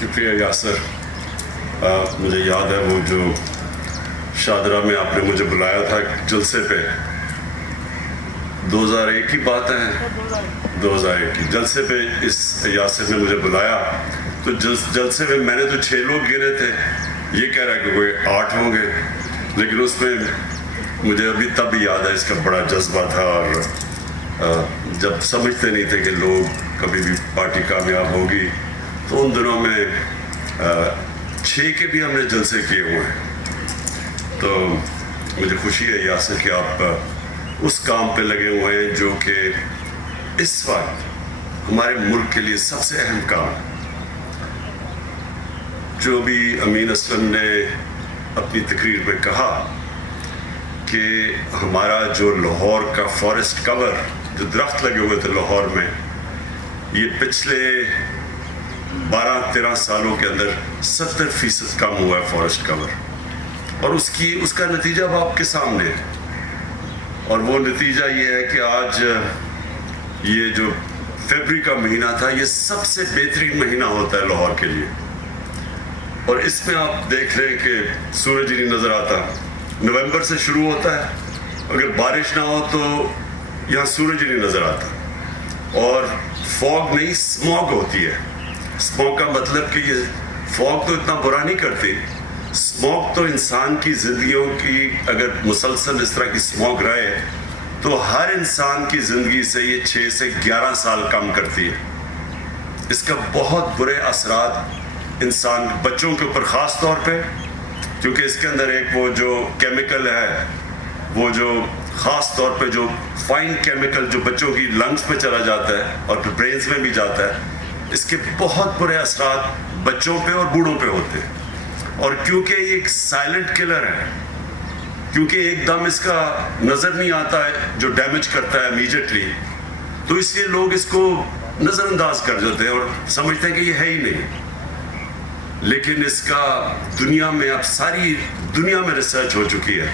شکریہ یاسر. مجھے یاد ہے وہ جو شادرہ میں آپ نے مجھے بلایا تھا جلسے پہ, 2001 کی بات ہے, 2001 کی جلسے پہ اس یاسر نے مجھے بلایا. تو جلسے میں نے تو 6 لوگ گنے تھے, یہ کہہ رہا ہے کہ کوئی 8 ہوں گے, لیکن اس میں مجھے ابھی تب بھی یاد ہے اس کا بڑا جذبہ تھا. اور جب سمجھتے نہیں تھے کہ لوگ کبھی بھی پارٹی کامیاب ہوگی, تو ان دنوں میں 6 کے بھی ہم نے جلسے کیے ہوئے ہیں. تو مجھے خوشی ہے یاسر کہ آپ اس کام پہ لگے ہوئے ہیں جو کہ اس وقت ہمارے ملک کے لیے سب سے اہم کام ہے. جو بھی امین اسلم نے اپنی تقریر میں کہا کہ ہمارا جو لاہور کا فارسٹ کور, جو درخت لگے ہوئے تھے لاہور میں, یہ پچھلے 12-13 سالوں کے اندر 70% کم ہوا ہے فارسٹ کور. اور اس کا نتیجہ اب آپ کے سامنے ہے. اور وہ نتیجہ یہ ہے کہ آج یہ جو فیبری کا مہینہ تھا, یہ سب سے بہترین مہینہ ہوتا ہے لاہور کے لیے. اور اس میں آپ دیکھ رہے ہیں کہ سورج ہی نہیں نظر آتا. نومبر سے شروع ہوتا ہے, اگر بارش نہ ہو تو یہاں سورج ہی نہیں نظر آتا. اور فوگ نہیں, اسموگ ہوتی ہے. اسموگ کا مطلب کہ یہ فوگ تو اتنا برا نہیں کرتی. اسموگ تو انسان کی زندگیوں کی, اگر مسلسل اس طرح کی اسموگ رہے تو ہر انسان کی زندگی سے یہ 6 سے 11 سال کم کرتی ہے. اس کا بہت برے اثرات انسان بچوں کے اوپر خاص طور پہ, کیونکہ اس کے اندر ایک وہ جو کیمیکل ہے, وہ جو خاص طور پہ جو فائن کیمیکل جو بچوں کی لنگز میں چلا جاتا ہے اور پھر برینز میں بھی جاتا ہے, اس کے بہت برے اثرات بچوں پہ اور بوڑھوں پہ ہوتے ہیں. اور کیونکہ یہ ایک سائلنٹ کلر ہے, کیونکہ ایک دم اس کا نظر نہیں آتا ہے جو ڈیمیج کرتا ہے امیجیٹلی, تو اس لیے لوگ اس کو نظر انداز کر دیتے ہیں اور سمجھتے ہیں کہ یہ ہے ہی نہیں. لیکن اس کا دنیا میں, اب ساری دنیا میں ریسرچ ہو چکی ہے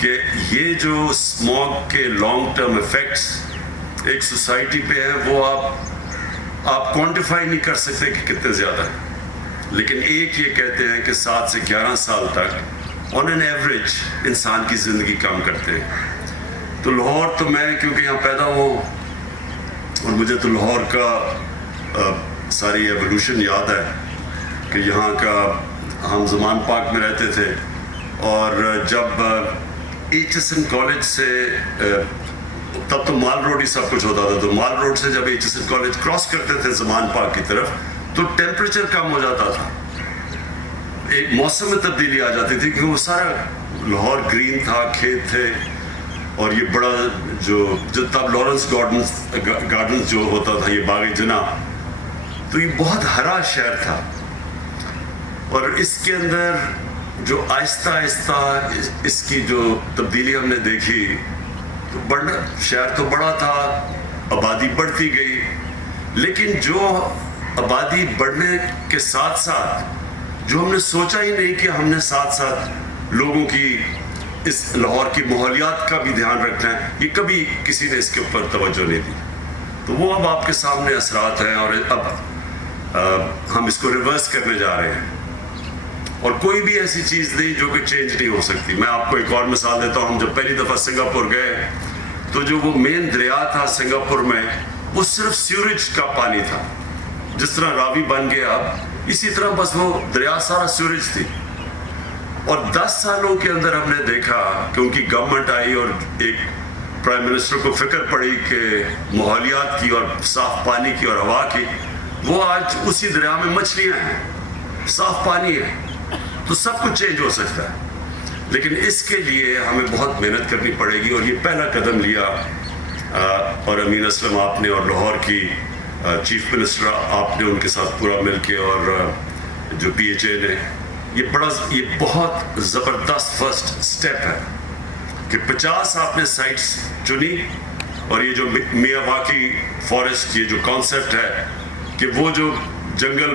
کہ یہ جو اسموگ کے لانگ ٹرم ایفیکٹس ایک سوسائٹی پہ ہیں, وہ آپ کوانٹیفائی نہیں کر سکتے کہ کتنے زیادہ ہیں. لیکن ایک یہ کہتے ہیں کہ 7 سے 11 سال تک آن این ایوریج انسان کی زندگی کم کرتے ہیں. تو لاہور تو میں کیونکہ یہاں پیدا ہوں اور مجھے تو لاہور کا ساری ایولیوشن یاد ہے کہ یہاں کا ہم زمان پاک میں رہتے تھے, اور جب HSN کالج سے, تب تو مال روڈ ہی سب کچھ ہوتا تھا, تو مال روڈ سے جب HSN کالج کراس کرتے تھے زمان پاک کی طرف, تو ٹیمپریچر کم ہو جاتا تھا, ایک موسم میں تبدیلی آ جاتی تھی, کیونکہ وہ سارا لاہور گرین تھا, کھیت تھے, اور یہ بڑا جو تب لارنس گارڈنز جو ہوتا تھا, یہ باغ جناح, تو یہ بہت ہرا شہر تھا. اور اس کے اندر جو آہستہ آہستہ اس کی جو تبدیلی ہم نے دیکھی, تو بڑا شہر تو بڑا تھا, آبادی بڑھتی گئی, لیکن جو آبادی بڑھنے کے ساتھ ساتھ جو ہم نے سوچا ہی نہیں کہ ہم نے ساتھ ساتھ لوگوں کی, اس لاہور کی ماحولیات کا بھی دھیان رکھنا ہے, یہ کبھی کسی نے اس کے اوپر توجہ نہیں دی. تو وہ اب آپ کے سامنے اثرات ہیں, اور اب ہم اس کو ریورس کرنے جا رہے ہیں. اور کوئی بھی ایسی چیز نہیں جو کہ چینج نہیں ہو سکتی. میں آپ کو ایک اور مثال دیتا ہوں. ہم جب پہلی دفعہ سنگاپور گئے تو جو وہ مین دریا تھا سنگاپور میں, وہ صرف سیوریج کا پانی تھا. جس طرح راوی بن گیا اب, اسی طرح بس وہ دریا سارا سیوریج تھی. اور 10 سالوں کے اندر ہم نے دیکھا کہ ان کی گورنمنٹ آئی اور ایک پرائم منسٹر کو فکر پڑی کہ ماحولیات کی اور صاف پانی کی اور ہوا کی, وہ آج اسی دریا میں مچھلیاں ہیں, صاف پانی ہے. تو سب کچھ چینج ہو سکتا ہے, لیکن اس کے لیے ہمیں بہت محنت کرنی پڑے گی. اور یہ پہلا قدم لیا, اور امین اسلم آپ نے, اور لاہور کی چیف منسٹر آپ نے ان کے ساتھ پورا مل کے, اور جو PHA نے, یہ بہت زبردست فرسٹ سٹیپ ہے کہ 50 آپ نے سائٹس چنی. اور یہ جو میاواکی فارسٹ, یہ جو کانسیپٹ ہے کہ وہ جو جنگل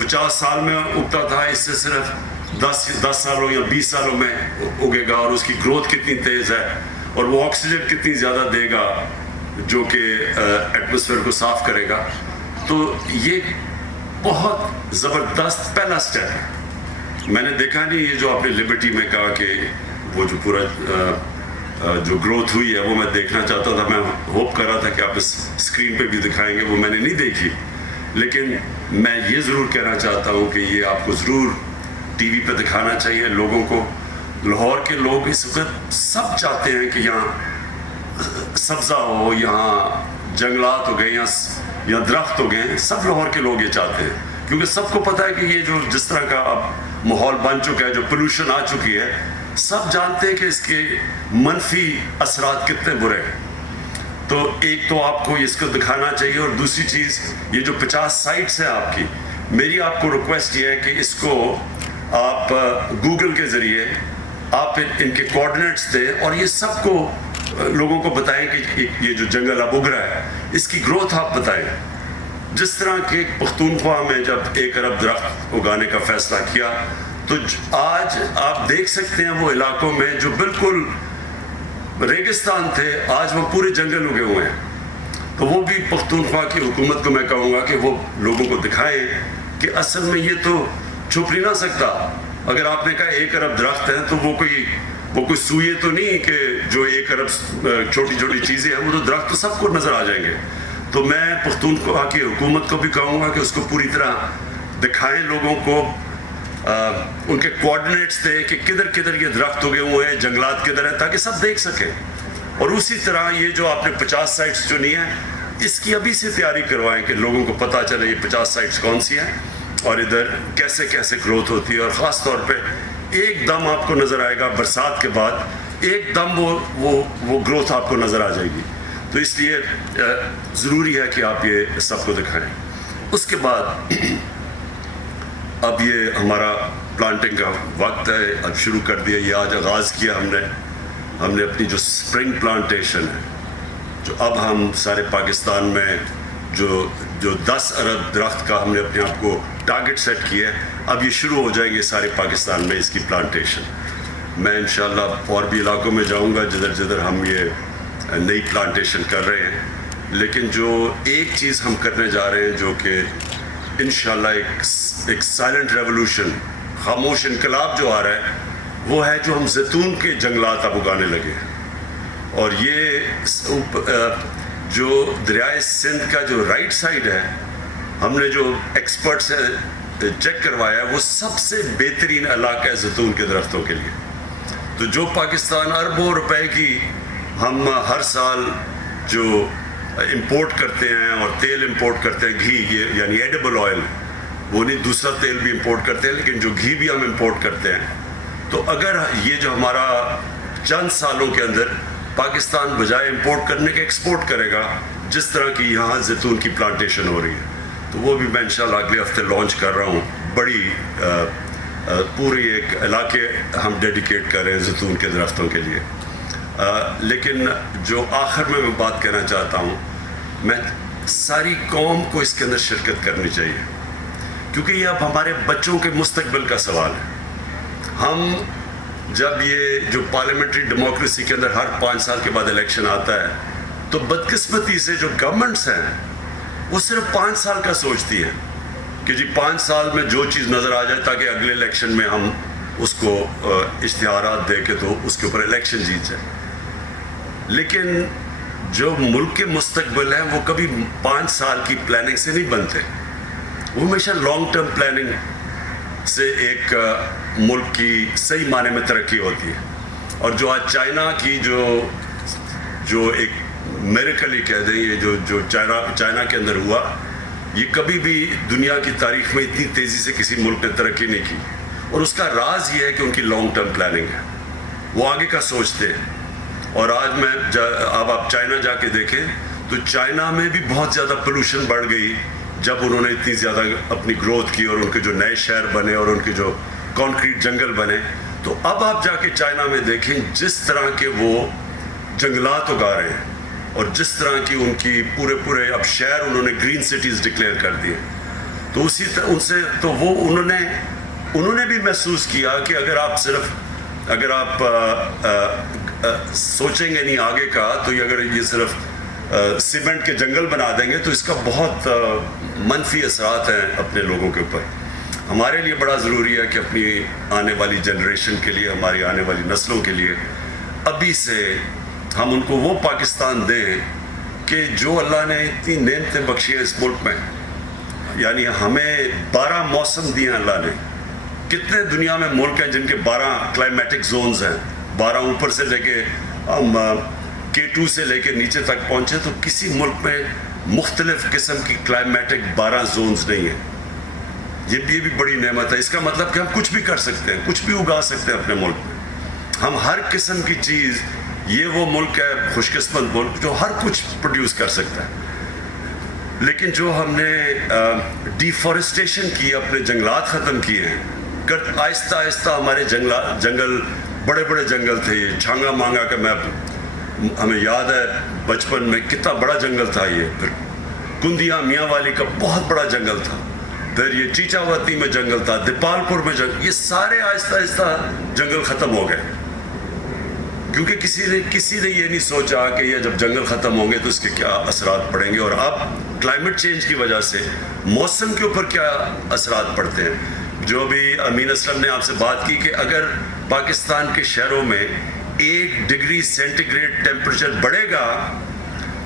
50 سال میں اگتا تھا, اس سے صرف 10 سالوں یا 20 سالوں میں اگے گا. اور اس کی گروتھ کتنی تیز ہے, اور وہ آکسیجن کتنی زیادہ دے گا جو کہ ایٹماسفیئر کو صاف کرے گا. تو یہ بہت زبردست پہلا اسٹیپ ہے. میں نے دیکھا نہیں یہ جو آپ نے لبرٹی میں کہا کہ وہ جو پورا جو گروتھ ہوئی ہے وہ میں دیکھنا چاہتا تھا. میں ہوپ کر رہا تھا کہ آپ اس اسکرین پہ بھی دکھائیں گے, وہ میں نے نہیں دیکھی. لیکن میں یہ ضرور کہنا چاہتا ہوں کہ یہ آپ کو ضرور ٹی وی پہ دکھانا چاہیے لوگوں کو. لاہور کے لوگ اس وقت سب چاہتے ہیں کہ یہاں سبزہ ہو, یہاں جنگلات ہو گئے, یہاں درخت ہو گئے. سب لاہور کے لوگ یہ چاہتے ہیں کیونکہ سب کو پتہ ہے کہ یہ جو جس طرح کا اب ماحول بن چکا ہے, جو پولوشن آ چکی ہے, سب جانتے ہیں کہ اس کے منفی اثرات کتنے برے ہیں. تو ایک تو آپ کو اس کو دکھانا چاہیے, اور دوسری چیز یہ جو 50 سائٹس ہیں آپ کی, میری آپ کو ریکویسٹ یہ ہے کہ اس کو آپ گوگل کے ذریعے آپ ان کے کوآرڈینیٹس دیں اور یہ سب کو لوگوں کو بتائیں کہ یہ جو جنگل اب اگ رہا ہے اس کی گروتھ آپ بتائیں. جس طرح کہ پختونخوا میں جب 1 ارب درخت اگانے کا فیصلہ کیا, تو آج آپ دیکھ سکتے ہیں وہ علاقوں میں جو بالکل ریگستان تھے آج وہ پورے جنگل اگے ہوئے ہیں. تو وہ بھی پختونخوا کی حکومت کو میں کہوں گا کہ وہ لوگوں کو دکھائیں کہ اصل میں یہ تو چھپ نہیں نہ سکتا. اگر آپ نے کہا 1 ارب درخت ہے تو وہ کوئی سوئے تو نہیں کہ جو 1 ارب چھوٹی چھوٹی چیزیں ہیں, وہ تو درخت تو سب کو نظر آ جائیں گے. تو میں پختونخوا کی حکومت کو بھی کہوں گا کہ اس کو پوری طرح دکھائیں لوگوں کو, ان کے کوآرڈینیٹس دیں کہ کدھر کدھر یہ درخت اگے ہوئے ہیں, جنگلات کدھر ہیں, تاکہ سب دیکھ سکیں. اور اسی طرح یہ جو آپ نے 50 سائٹس چنی ہیں, اس کی ابھی سے تیاری کروائیں کہ لوگوں کو پتہ چلے یہ 50 سائٹس کون سی ہیں اور ادھر کیسے کیسے گروتھ ہوتی ہے. اور خاص طور پہ ایک دم آپ کو نظر آئے گا برسات کے بعد, ایک دم وہ گروتھ آپ کو نظر آ جائے گی. تو اس لیے ضروری ہے کہ آپ یہ سب کو دکھائیں. اس کے بعد اب یہ ہمارا پلانٹنگ کا وقت ہے, اب شروع کر دیا, یہ آج آغاز کیا ہم نے اپنی جو سپرنگ پلانٹیشن ہے, جو اب ہم سارے پاکستان میں جو 10 ارب درخت کا ہم نے اپنے آپ کو ٹارگٹ سیٹ کیا ہے, اب یہ شروع ہو جائیں گے سارے پاکستان میں اس کی پلانٹیشن. میں انشاءاللہ اور بھی علاقوں میں جاؤں گا جدھر ہم یہ نئی پلانٹیشن کر رہے ہیں. لیکن جو ایک چیز ہم کرنے جا رہے ہیں جو کہ انشاءاللہ ایک سائلنٹ ریولوشن, خاموش انقلاب جو آ رہا ہے, وہ ہے جو ہم زیتون کے جنگلات اب اگانے لگے ہیں. اور یہ جو دریائے سندھ کا جو رائٹ سائڈ ہے, ہم نے جو ایکسپرٹ سے چیک کروایا ہے, وہ سب سے بہترین علاقہ ہے زیتون کے درختوں کے لیے. تو جو پاکستان اربوں روپے کی ہم ہر سال جو امپورٹ کرتے ہیں اور تیل امپورٹ کرتے ہیں, گھی یعنی ایڈیبل آئل, وہ نہیں دوسرا تیل بھی امپورٹ کرتے ہیں, لیکن جو گھی بھی ہم امپورٹ کرتے ہیں, تو اگر یہ جو ہمارا چند سالوں کے اندر پاکستان بجائے امپورٹ کرنے کے ایکسپورٹ کرے گا, جس طرح کی یہاں زیتون کی پلانٹیشن ہو رہی ہے, تو وہ بھی میں انشاءاللہ اگلے ہفتے لانچ کر رہا ہوں. بڑی پوری ایک علاقے ہم ڈیڈیکیٹ کر رہے ہیں زیتون کے درختوں کے لیے. لیکن جو آخر میں بات کہنا چاہتا ہوں, میں ساری قوم کو اس کے اندر شرکت کرنی چاہیے, کیونکہ یہ اب ہمارے بچوں کے مستقبل کا سوال ہے. ہم جب یہ جو پارلیمنٹری ڈیموکریسی کے اندر ہر 5 سال کے بعد الیکشن آتا ہے, تو بدقسمتی سے جو گورنمنٹس ہیں وہ صرف 5 سال کا سوچتی ہیں کہ جی 5 سال میں جو چیز نظر آ جائے تاکہ اگلے الیکشن میں ہم اس کو اشتہارات دے کے تو اس کے اوپر الیکشن جیت جائے. لیکن جو ملک کے مستقبل ہیں وہ کبھی 5 سال کی پلاننگ سے نہیں بنتے, وہ ہمیشہ لانگ ٹرم پلاننگ سے ایک ملک کی صحیح معنی میں ترقی ہوتی ہے. اور جو آج چائنا کی جو ایک میریکل ہی کہہ دیں, یہ جو چائنا کے اندر ہوا, یہ کبھی بھی دنیا کی تاریخ میں اتنی تیزی سے کسی ملک نے ترقی نہیں کی. اور اس کا راز یہ ہے کہ ان کی لانگ ٹرم پلاننگ ہے, وہ آگے کا سوچتے ہیں. اور آج اب آپ چائنا جا کے دیکھیں تو چائنا میں بھی بہت زیادہ پولوشن بڑھ گئی جب انہوں نے اتنی زیادہ اپنی گروتھ کی اور ان کے جو نئے شہر بنے اور ان کے جو کانکریٹ جنگل بنے. تو اب آپ جا کے چائنا میں دیکھیں جس طرح کے وہ جنگلات اگا رہے ہیں اور جس طرح کی ان کی پورے اب شہر انہوں نے گرین سٹیز ڈکلیئر کر دیے. تو ان سے تو وہ انہوں نے بھی محسوس کیا کہ اگر آپ سوچیں گے نہیں آگے کا, تو اگر یہ صرف سیمنٹ کے جنگل بنا دیں گے تو اس کا بہت منفی اثرات ہیں اپنے لوگوں کے اوپر. ہمارے لیے بڑا ضروری ہے کہ اپنی آنے والی جنریشن کے لیے, ہماری آنے والی نسلوں کے لیے ابھی سے ہم ان کو وہ پاکستان دیں کہ جو اللہ نے اتنی نعمتیں بخشی ہیں اس ملک میں. یعنی ہمیں 12 موسم دیے ہیں اللہ نے. کتنے دنیا میں ملک ہیں جن کے 12 کلائمیٹک زونز ہیں, 12 اوپر سے لے کے ہم K2 سے لے کے نیچے تک پہنچے, تو کسی ملک میں مختلف قسم کی کلائمیٹک 12 زونز نہیں ہیں. یہ بھی بڑی نعمت ہے. اس کا مطلب کہ ہم کچھ بھی کر سکتے ہیں, کچھ بھی اگا سکتے ہیں اپنے ملک میں. ہم ہر قسم کی چیز, یہ وہ ملک ہے خوش قسمت ملک جو ہر کچھ پروڈیوس کر سکتا ہے. لیکن جو ہم نے ڈیفارسٹیشن کی, اپنے جنگلات ختم کیے ہیں, آہستہ آہستہ ہمارے جنگل بڑے بڑے جنگل تھے. یہ چھانگا مانگا کا ہمیں یاد ہے بچپن میں کتنا بڑا جنگل تھا یہ. پھر کندیا میاں والی کا بہت بڑا جنگل تھا. پھر یہ چیچاوتی میں جنگل تھا, دیپال پور میں جنگل. یہ سارے آہستہ آہستہ جنگل ختم ہو گئے کیونکہ کسی نے یہ نہیں سوچا کہ یہ جب جنگل ختم ہوں گے تو اس کے کیا اثرات پڑیں گے, اور اب کلائمیٹ چینج کی وجہ سے موسم کے اوپر کیا اثرات پڑتے ہیں. جو بھی امین اسلم نے آپ سے بات کی کہ اگر پاکستان کے شہروں میں 1 ڈگری سینٹی گریڈ ٹیمپریچر بڑھے گا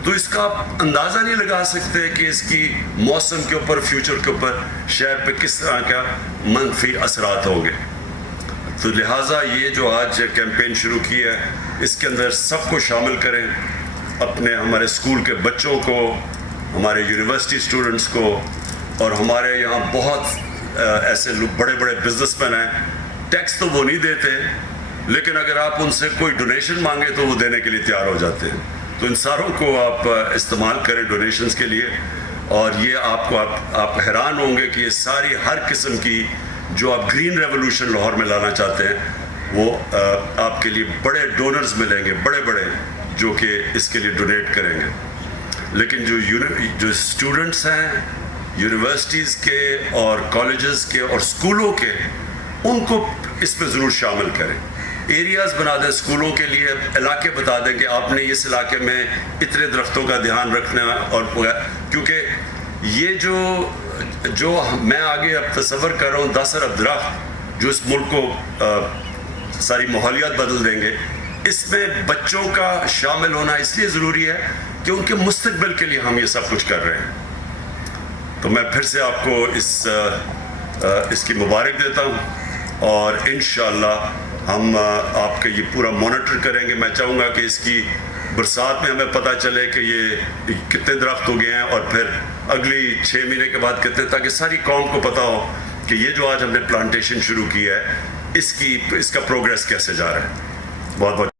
تو اس کا آپ اندازہ نہیں لگا سکتے کہ اس کی موسم کے اوپر, فیوچر کے اوپر, شہر پہ کس طرح کا منفی اثرات ہوں گے. تو لہٰذا یہ جو آج کیمپین شروع کی ہے اس کے اندر سب کو شامل کریں, اپنے ہمارے اسکول کے بچوں کو, ہمارے یونیورسٹی اسٹوڈنٹس کو, اور ہمارے یہاں بہت ایسے لوگ بڑے بڑے بزنس مین ہیں. ٹیکس تو وہ نہیں دیتے, لیکن اگر آپ ان سے کوئی ڈونیشن مانگے تو وہ دینے کے لیے تیار ہو جاتے ہیں. تو ان ساروں کو آپ استعمال کریں ڈونیشنز کے لیے, اور یہ آپ حیران ہوں گے کہ یہ ساری ہر قسم کی جو آپ گرین ریولوشن لاہور میں لانا چاہتے ہیں وہ آپ کے لیے بڑے ڈونرز ملیں گے, بڑے بڑے, جو کہ اس کے لیے ڈونیٹ کریں گے. لیکن جو اسٹوڈنٹس ہیں یونیورسٹیز کے اور کالجز کے اور اسکولوں کے, ان کو اس پہ ضرور شامل کریں. ایریاز بنا دیں اسکولوں کے لیے, علاقے بتا دیں کہ آپ نے اس علاقے میں اتنے درختوں کا دھیان رکھنا ہے. اور کیونکہ یہ جو میں آگے اب تصور کر رہا ہوں 10 ارب درخت جو اس ملک کو ساری ماحولیات بدل دیں گے, اس میں بچوں کا شامل ہونا اس لیے ضروری ہے کہ ان کے مستقبل کے لیے ہم یہ سب کچھ کر رہے ہیں. تو میں پھر سے آپ کو اس کی مبارک دیتا ہوں, اور انشاءاللہ ہم آپ کا یہ پورا مانیٹر کریں گے. میں چاہوں گا کہ اس کی برسات میں ہمیں پتہ چلے کہ یہ کتنے درخت ہو گئے ہیں, اور پھر اگلی 6 مہینے کے بعد کتنے, تاکہ ساری قوم کو پتہ ہو کہ یہ جو آج ہم نے پلانٹیشن شروع کی ہے اس کا پروگریس کیسے جا رہا ہے. بہت بہت